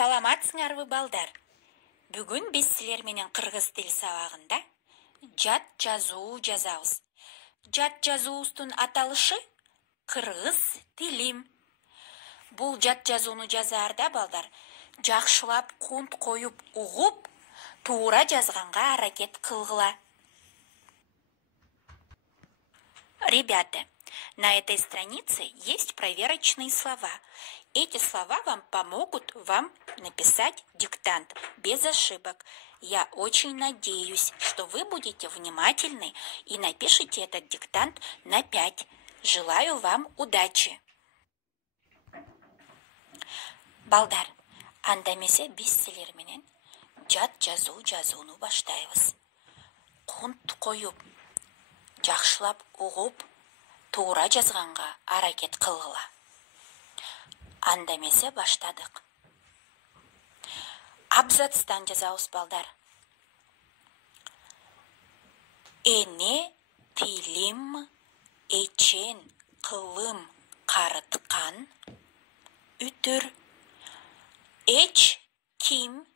Саламатсыңарбы балдар. Бүгін біз сілер менен қырғыз тіл сабағында жат жазуу жазабыз. Жат жазуустун аталышы қырғыз тилим. Бұл жат жазууну жазаарда балдар жакшылап кунт коюп угуп, туура жазганга аракет кылгыла. Ребята, на этой странице есть проверочные слова. Эти слова вам помогут вам написать диктант без ошибок. Я очень надеюсь, что вы будете внимательны и напишите этот диктант на 5. Желаю вам удачи. Балдар, андамесе биз силер менен жат жазууну баштайбыз. Кунт коюп, жакшылап угуп, туура жазганга аракет кылгыла. Андамесе баштадык. Абзацтан жазабыз балдар. Эне тилим эчен кылым карыткан үтүр. Эч ким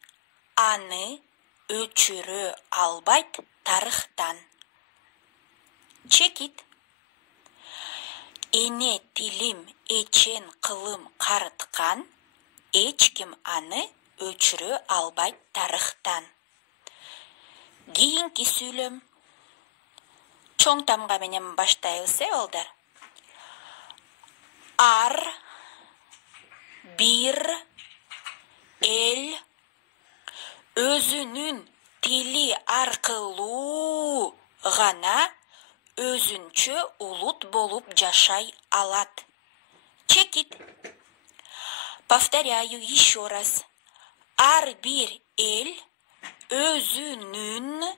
аны өчүрө албайт тарыхтан. Чекит. Эне тилим эчен кылым карыткан, эчким аны өчүрө албайт тарыхтан. Кийинки сүйлөм. Чоң тамга менен баштайбыз, балдар. Ар бир эл өзүнүн тили аркылуу гана өзүнчө улут болуп жашай алат. Чекит. Повторяю еще раз. Ар бир эл өзүнүн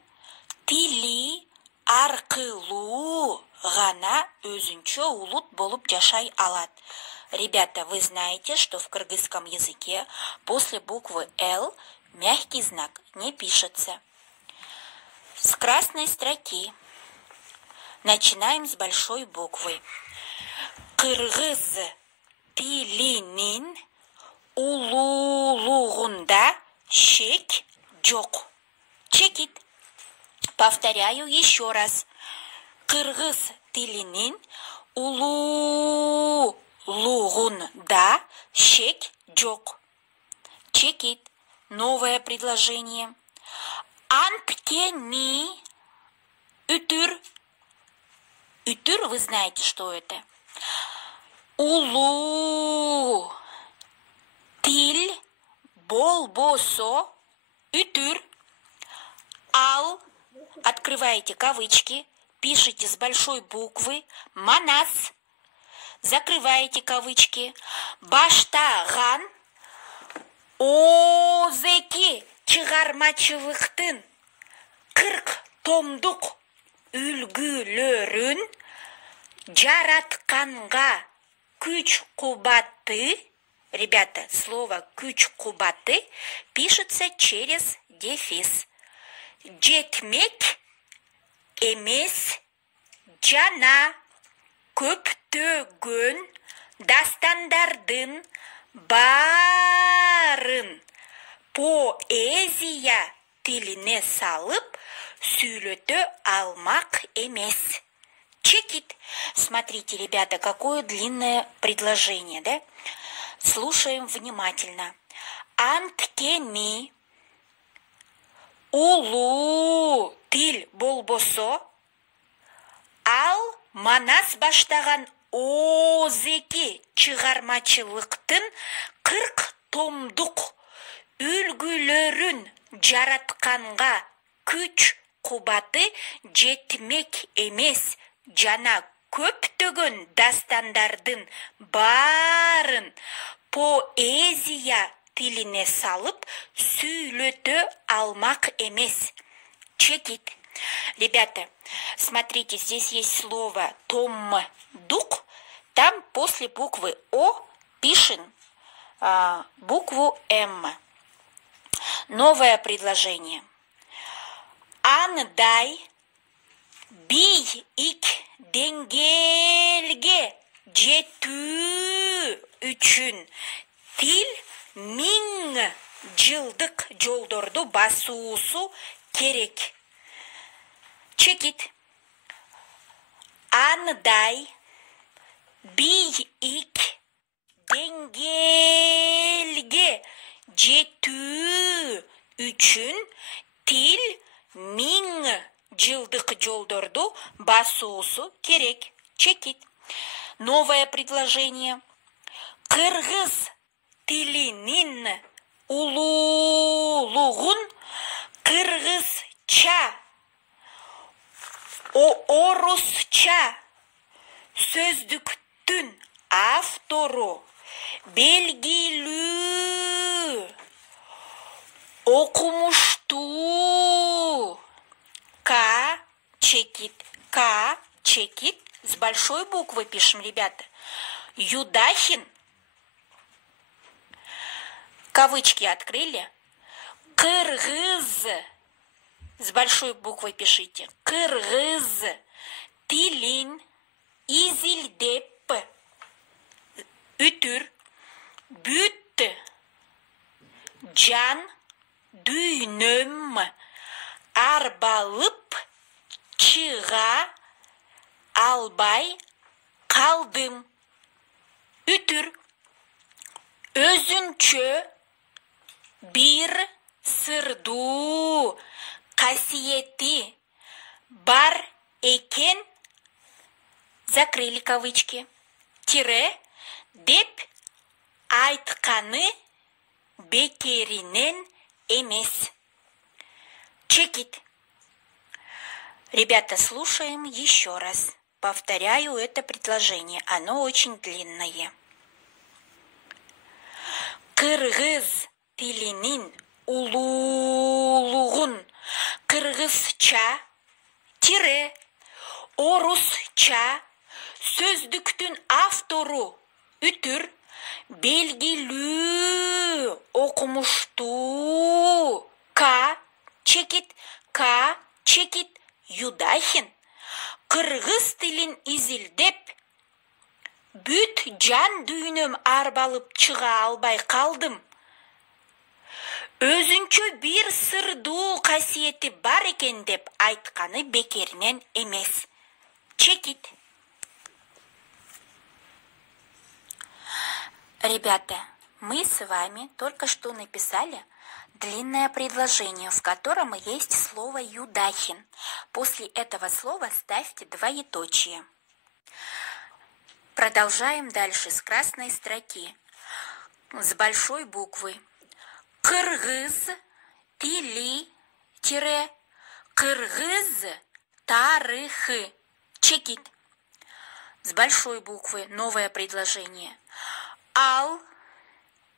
тили аркылуу гана өзүнчө улут болуп жашай алат. Ребята, вы знаете, что в кыргызском языке после буквы «Л» мягкий знак не пишется. С красной строки. Начинаем с большой буквы. Кыргыз тилинин улуулугунда шек жок. Чекит. Повторяю еще раз. Кыргыз тилинин улуулугунда шек жок. Чекит. Новое предложение. Анткени үтүр. Үтүр, вы знаете, что это? Улуу. Тиль болбосо үтүр. Ал. Открываете кавычки. Пишите с большой буквы. Манас. Закрываете кавычки. Баштаган. Озеки чыгармачылыктын 40 томдук үлгүлөрүн жаратканга күч кубаты. Ребята, слово күч кубаты пишется через дефис. Жетмек эмес жана көптөгөн дастандардын барын поэзия тилине салып сүйлөтө алмак эмес. Чекит. Смотрите, ребята, какое длинное предложение, да? Слушаем внимательно. Анткени улуу тил болбосо, ал манас баштаган озеки чыгармачылыктын 40 томдук үлгүлөрүн жаратканга күч кубаты жетмек эмес жана көптөгөн дастандардын барын поэзия тилине салып сүйлөтө алмак эмес. Чекит. Ребята, смотрите, здесь есть слово томдук. Там после буквы О пишем букву М. Новое предложение. Андай бийик деңгээлге жетүү үчүн тил 1000 жылдық жолдорду басуусу керек. Чекит. Андай бийик деңгээлге жетүү үчүн тил 1000 жылдық жолдорду басуусу керек. Чекит. Новое предложение. Кыргыз тилинин улуулугун кыргызча, орусча сөздүктүн автору белгилүү окумуштуу чекит с большой буквы пишем, ребята. Юдахин. Кавычки открыли. Кыргыз. С большой буквой пишите. Кыргыз тилин изилдеп үтүр бүт жан дүйнөм арбалып чыга албай калдым. Үтүр өзүнчө бир сырдуу касиети бар экен, закрыли кавычки, тире деп айтканы бекеринен эмес. Чекит. Ребята, слушаем еще раз. Повторяю это предложение. Оно очень длинное. Кыргыз тилинин улуулугун кыргызча тире орусча сөздүктүн автору үтүр белгилүү окумуштуу чекит Юдахин кыргыз тилин изилдеп бүт жан дүйнөм арбалып чыга албай калдым. Өзүнчө бир сырдуу касиети бар экен деп айтканы бекеринен эмес. Чекит. Ребята, мы с вами только что написали длинное предложение, в котором есть слово Юдахин. После этого слова ставьте двоеточие. Продолжаем дальше с красной строки. С большой буквы. Кыргыз тили тире кыргыз тарыхы. Чекит. С большой буквы новое предложение. Ал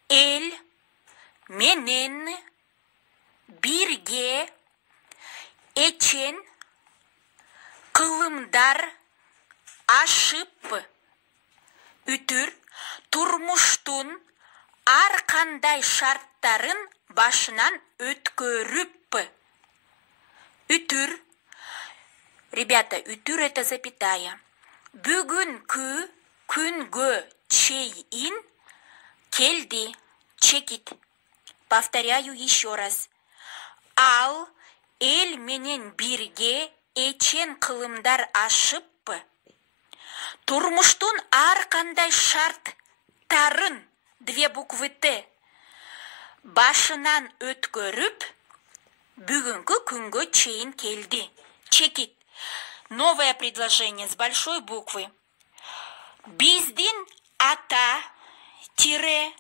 эль менен бирге эчен кылымдар ашып үтүр турмуштун ар кандай шарттарын башынан өткөрүп. Үтүр. Ребята, үтүр это запятая. Бүгүнкү күнгө чейин келди. Чекит. Повторяю еще раз. Ал эль менен бирге эчен кылымдар ашып турмуштун ар кандай шарттарын, две буквы Т, башынан өткөрүп бүгүнкү күнгө чейин келди. Чекит. Новое предложение с большой буквы. Биздин ата тире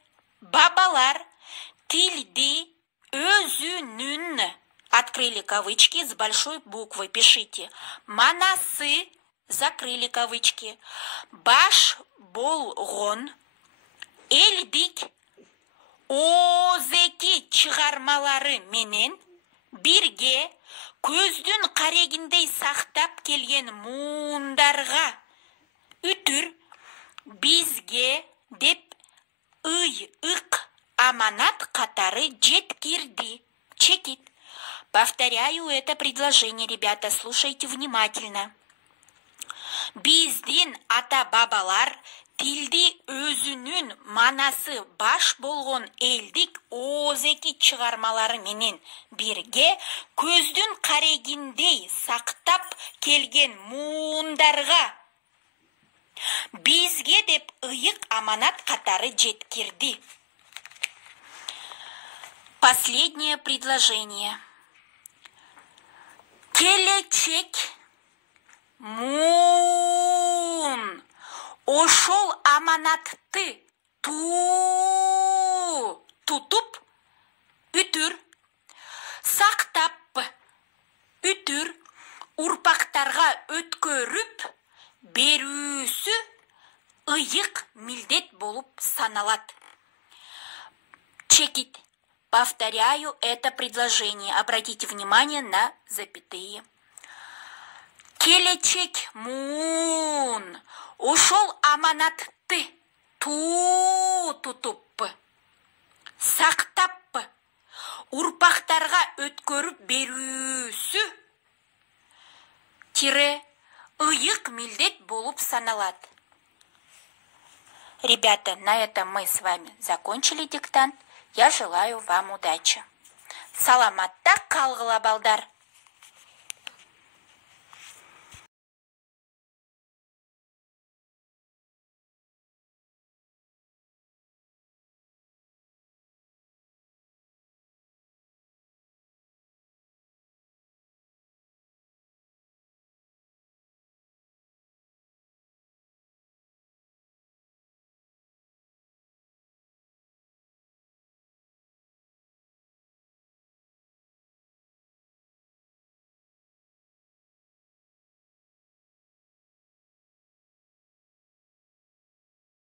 бабалар тилди өзүнүн, открыли кавычки, с большой буквы пишите, манасы, закрыли кавычки, баш болгон элдик озеки чыгармалары менен бирге көздүн карегиндей сактап келген муундарга үтүр бизге деп ык аманат катары жеткирди. Чекит. Повторяю это предложение, ребята, слушайте внимательно. Биздин ата-бабалар Тилди өзүнүн манасы баш болгон элдик оозеки чыгармалары менен бирге көздүн карегиндей сактап келген муундарга бизге деп ыйык аманат катары жеткирди. Последнее предложение. Келечек муун ошол аманатты тутуп үтүр, сактап үтүр, урпактарга өткөрүп берүүсү ыйык милдет болуп саналат. Чекит. Повторяю это предложение. Обратите внимание на запятые. Келечек муун ошол аманатты тутуп, сактап, урпактарга өткөрүп берүүсү ыйык милдет болуп саналат. Ребята, на этом мы с вами закончили диктант. Я желаю вам удачи. Саламатта калгыла балдар.